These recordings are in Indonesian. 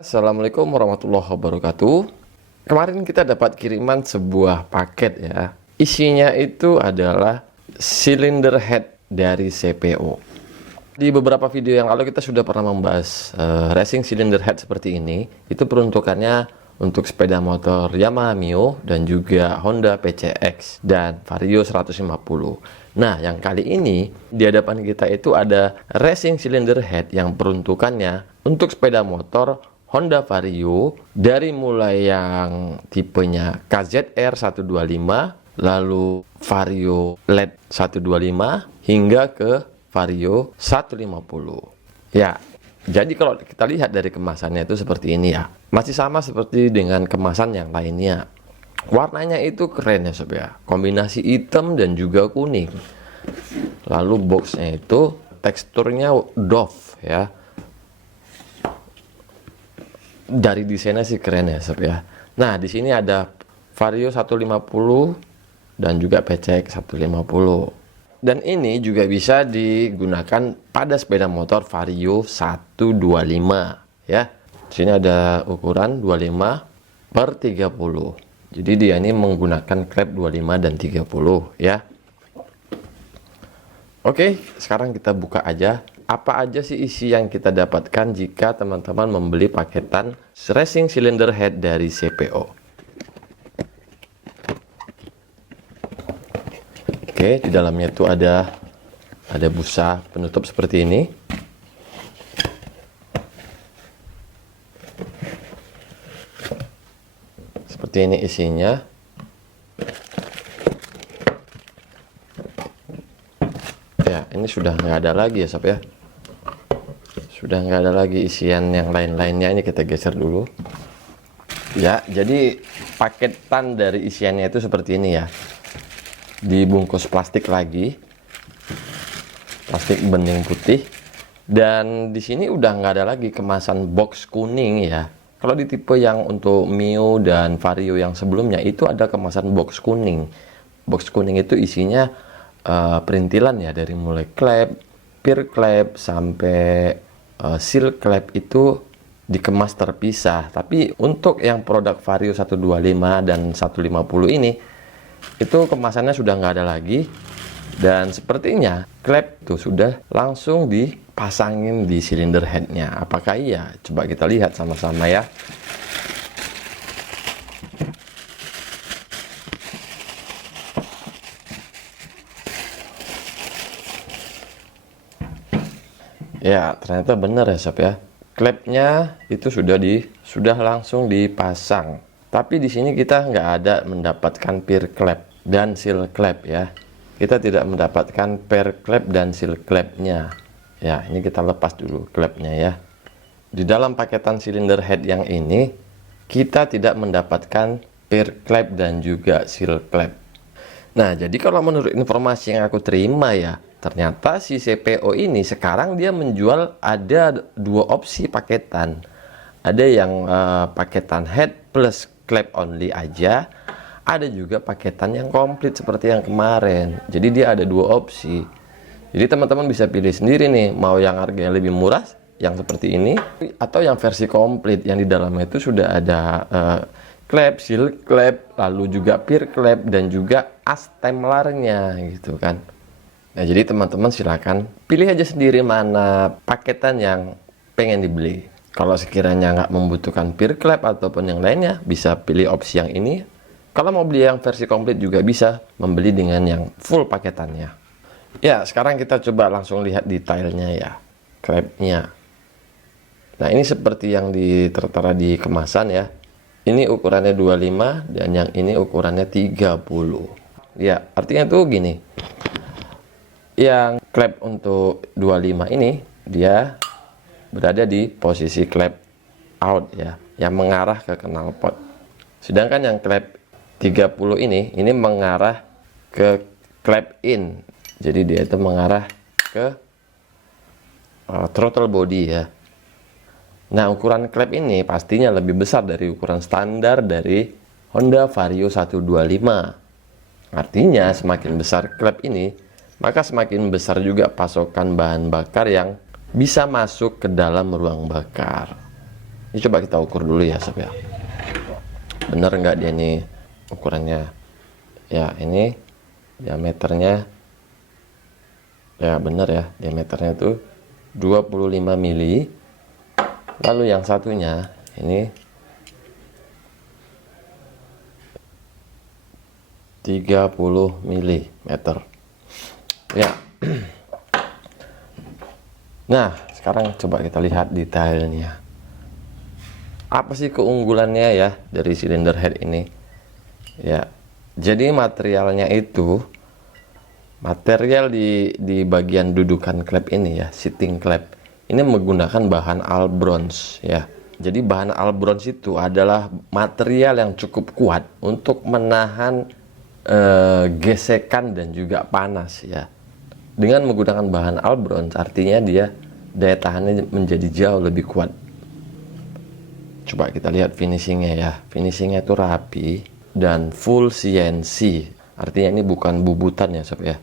Assalamualaikum warahmatullahi wabarakatuh. Kemarin kita dapat kiriman sebuah paket ya. Isinya itu adalah silinder head dari CPO. Di beberapa video yang lalu kita sudah pernah membahas racing cylinder head seperti ini. Itu peruntukannya untuk sepeda motor Yamaha Mio dan juga Honda PCX dan Vario 150. Nah, yang kali ini di hadapan kita itu ada racing cylinder head yang peruntukannya untuk sepeda motor Honda Vario dari mulai yang tipenya KZR 125, lalu Vario LED 125 hingga ke Vario 150. Ya, jadi kalau kita lihat dari kemasannya itu seperti ini ya. Masih sama seperti dengan kemasan yang lainnya. Warnanya itu keren ya sob ya. Kombinasi hitam dan juga kuning. Lalu boxnya itu teksturnya doff ya. Dari desainnya sih keren ya sob ya. Nah, di sini ada Vario 150 dan juga PCX 150. Dan ini juga bisa digunakan pada sepeda motor Vario 125 ya. Di sini ada ukuran 25/30. Jadi dia ini menggunakan klep 25 dan 30 ya. Oke, sekarang kita buka aja. Apa aja sih isi yang kita dapatkan jika teman-teman membeli paketan racing cylinder head dari CPO? Oke, di dalamnya itu ada busa penutup seperti ini. Seperti ini isinya. Ya, ini sudah nggak ada lagi ya sob ya. Sudah nggak ada lagi isian yang lain-lainnya. Ini kita geser dulu ya. Jadi paketan dari isiannya itu seperti ini ya, dibungkus plastik lagi, plastik bening putih. Dan di sini udah nggak ada lagi kemasan box kuning ya. Kalau di tipe yang untuk Mio dan Vario yang sebelumnya itu ada kemasan box kuning. Box kuning itu isinya perintilan ya, dari mulai klep, peer klep sampai seal klep itu dikemas terpisah. Tapi untuk yang produk Vario 125 dan 150 ini itu kemasannya sudah nggak ada lagi, dan sepertinya klep itu sudah langsung dipasangin di silinder headnya. Apakah iya? Coba kita lihat sama-sama ya. Ya, ternyata benar ya sob ya. Klepnya itu sudah langsung dipasang. Tapi di sini kita nggak ada mendapatkan peer klep dan seal klep ya. Kita tidak mendapatkan peer klep dan seal klepnya. Ya, ini kita lepas dulu klepnya ya. Di dalam paketan silinder head yang ini kita tidak mendapatkan peer klep dan juga seal klep. Nah, jadi kalau menurut informasi yang aku terima ya, ternyata si CPO ini sekarang dia menjual ada dua opsi paketan. Ada yang paketan head plus klep only aja. Ada juga paketan yang komplit seperti yang kemarin. Jadi dia ada dua opsi. Jadi teman-teman bisa pilih sendiri nih, mau yang harganya lebih murah yang seperti ini, atau yang versi komplit yang di dalamnya itu sudah ada klep, seal klep, lalu juga peer klep dan juga as templarnya gitu kan. Nah, jadi teman-teman silakan pilih aja sendiri mana paketan yang pengen dibeli. Kalau sekiranya nggak membutuhkan peer klep ataupun yang lainnya, bisa pilih opsi yang ini. Kalau mau beli yang versi komplit juga bisa membeli dengan yang full paketannya. Ya, sekarang kita coba langsung lihat detailnya ya, klepnya. Nah, ini seperti yang tertera di kemasan ya. Ini ukurannya 25 dan yang ini ukurannya 30. Ya, artinya tuh gini. Yang klep untuk 25 ini dia berada di posisi klep out ya, yang mengarah ke knalpot. Sedangkan yang klep 30 ini mengarah ke klep in. Jadi dia itu mengarah ke throttle body ya. Nah, ukuran klep ini pastinya lebih besar dari ukuran standar dari Honda Vario 125. Artinya semakin besar klep ini, maka semakin besar juga pasokan bahan bakar yang bisa masuk ke dalam ruang bakar. Ini coba kita ukur dulu ya sob ya, bener nggak dia nih ukurannya ya. Ini diameternya ya, bener ya, diameternya itu 25 mili. Lalu yang satunya ini 30 mm ya. Nah, sekarang coba kita lihat detailnya. Apa sih keunggulannya ya dari silinder head ini? Ya, jadi materialnya itu, material di bagian dudukan klep ini ya, seating klep ini menggunakan bahan Al-bronze ya. Jadi bahan Al-bronze itu adalah material yang cukup kuat untuk menahan gesekan dan juga panas ya. Dengan menggunakan bahan Al-bronze artinya dia daya tahannya menjadi jauh lebih kuat. Coba kita lihat finishingnya ya. Finishingnya itu rapi dan full CNC. Artinya ini bukan bubutan ya sob ya.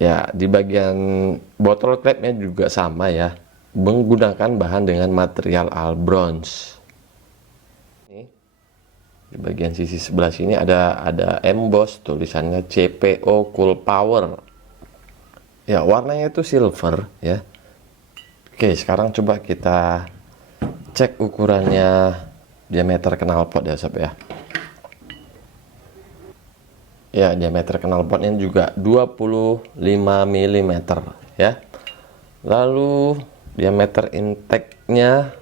Ya, di bagian botol klepnya juga sama ya, menggunakan bahan dengan material Al-bronze. Di bagian sisi sebelah sini ada emboss tulisannya CPO Cool Power. Ya, warnanya itu silver ya. Oke, sekarang coba kita cek ukurannya diameter knalpot ya sob ya. Ya, diameter knalpotnya juga 25 mm ya. Lalu diameter intake-nya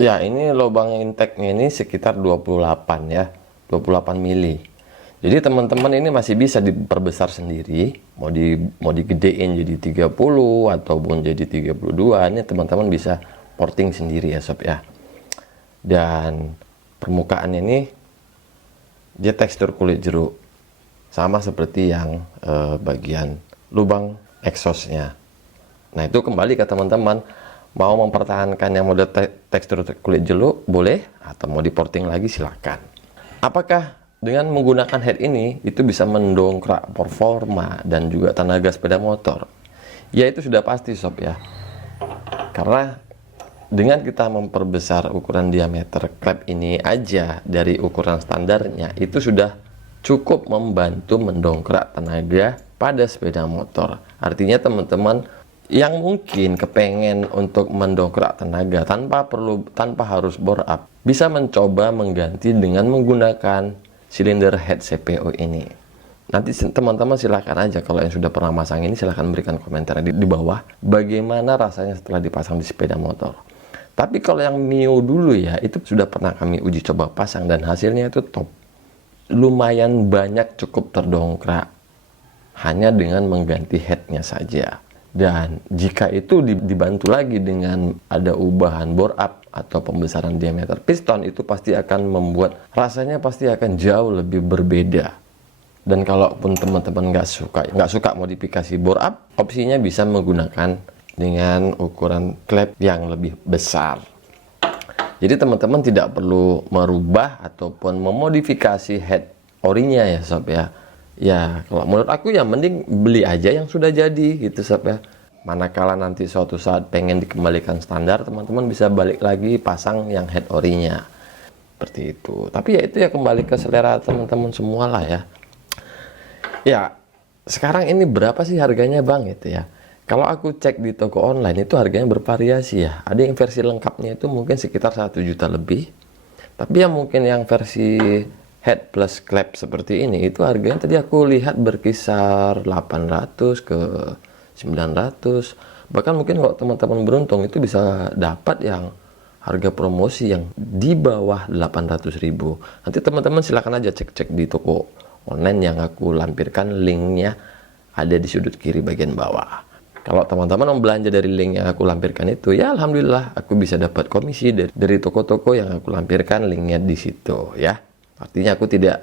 ya, ini lubang intake-nya ini sekitar 28 ya, 28 mili. Jadi teman-teman ini masih bisa diperbesar sendiri, mau digedein jadi 30 ataupun jadi 32. Ini teman-teman bisa porting sendiri ya sob ya. Dan permukaannya ini dia tekstur kulit jeruk, sama seperti yang bagian lubang exhaustnya. Nah, itu kembali ke teman-teman, mau mempertahankan yang model tekstur kulit jeruk boleh, atau mau diporting lagi silakan. Apakah dengan menggunakan head ini itu bisa mendongkrak performa dan juga tenaga sepeda motor? Ya, itu sudah pasti sob ya. Karena dengan kita memperbesar ukuran diameter klep ini aja dari ukuran standarnya, itu sudah cukup membantu mendongkrak tenaga pada sepeda motor. Artinya teman-teman yang mungkin kepengen untuk mendongkrak tenaga tanpa harus bore up, bisa mencoba mengganti dengan menggunakan silinder head CPO ini. Nanti teman-teman silahkan aja, kalau yang sudah pernah masang ini silahkan berikan komentar di bawah bagaimana rasanya setelah dipasang di sepeda motor. Tapi kalau yang Mio dulu ya, itu sudah pernah kami uji coba pasang dan hasilnya itu top. Lumayan banyak cukup terdongkrak hanya dengan mengganti headnya saja. Dan jika itu dibantu lagi dengan ada ubahan bore up atau pembesaran diameter piston, itu pasti akan membuat rasanya pasti akan jauh lebih berbeda. Dan kalaupun teman-teman nggak suka modifikasi bore up, opsinya bisa menggunakan dengan ukuran klep yang lebih besar. Jadi teman-teman tidak perlu merubah ataupun memodifikasi head orinya ya sob ya. Ya, kalau menurut aku ya mending beli aja yang sudah jadi gitu sob ya. Manakala nanti suatu saat pengen dikembalikan standar, teman-teman bisa balik lagi pasang yang head orinya. Seperti itu. Tapi ya itu ya kembali ke selera teman-teman semua lah ya. Ya, sekarang ini berapa sih harganya bang gitu ya. Kalau aku cek di toko online itu harganya bervariasi ya. Ada yang versi lengkapnya itu mungkin sekitar 1 juta lebih. Tapi yang mungkin yang versi head plus klep seperti ini itu harganya tadi aku lihat berkisar 800 ke 900. Bahkan mungkin kalau teman-teman beruntung itu bisa dapat yang harga promosi yang di bawah 800.000. Nanti teman-teman silahkan aja cek-cek di toko online yang aku lampirkan, linknya ada di sudut kiri bagian bawah. Kalau teman-teman mau belanja dari link yang aku lampirkan itu, ya alhamdulillah aku bisa dapat komisi dari toko-toko yang aku lampirkan linknya di situ ya. Artinya aku tidak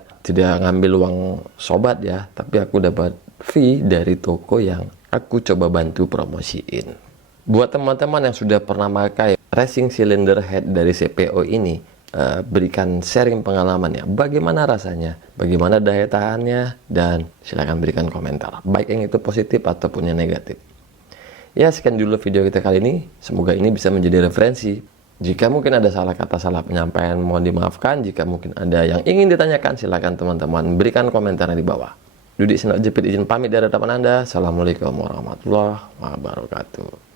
ngambil uang sobat ya, tapi aku dapat fee dari toko yang aku coba bantu promosiin. Buat teman-teman yang sudah pernah pakai racing cylinder head dari CPO ini, berikan sharing pengalamannya, bagaimana rasanya, bagaimana daya tahannya, dan silahkan berikan komentar, baik yang itu positif ataupun yang negatif. Ya, sekian dulu video kita kali ini. Semoga ini bisa menjadi referensi. Jika mungkin ada salah kata, salah penyampaian, mohon dimaafkan. Jika mungkin ada yang ingin ditanyakan, silakan teman-teman berikan komentarnya di bawah. Dudik Sendok Jepit izin pamit dari hadapan Anda. Assalamualaikum warahmatullahi wabarakatuh.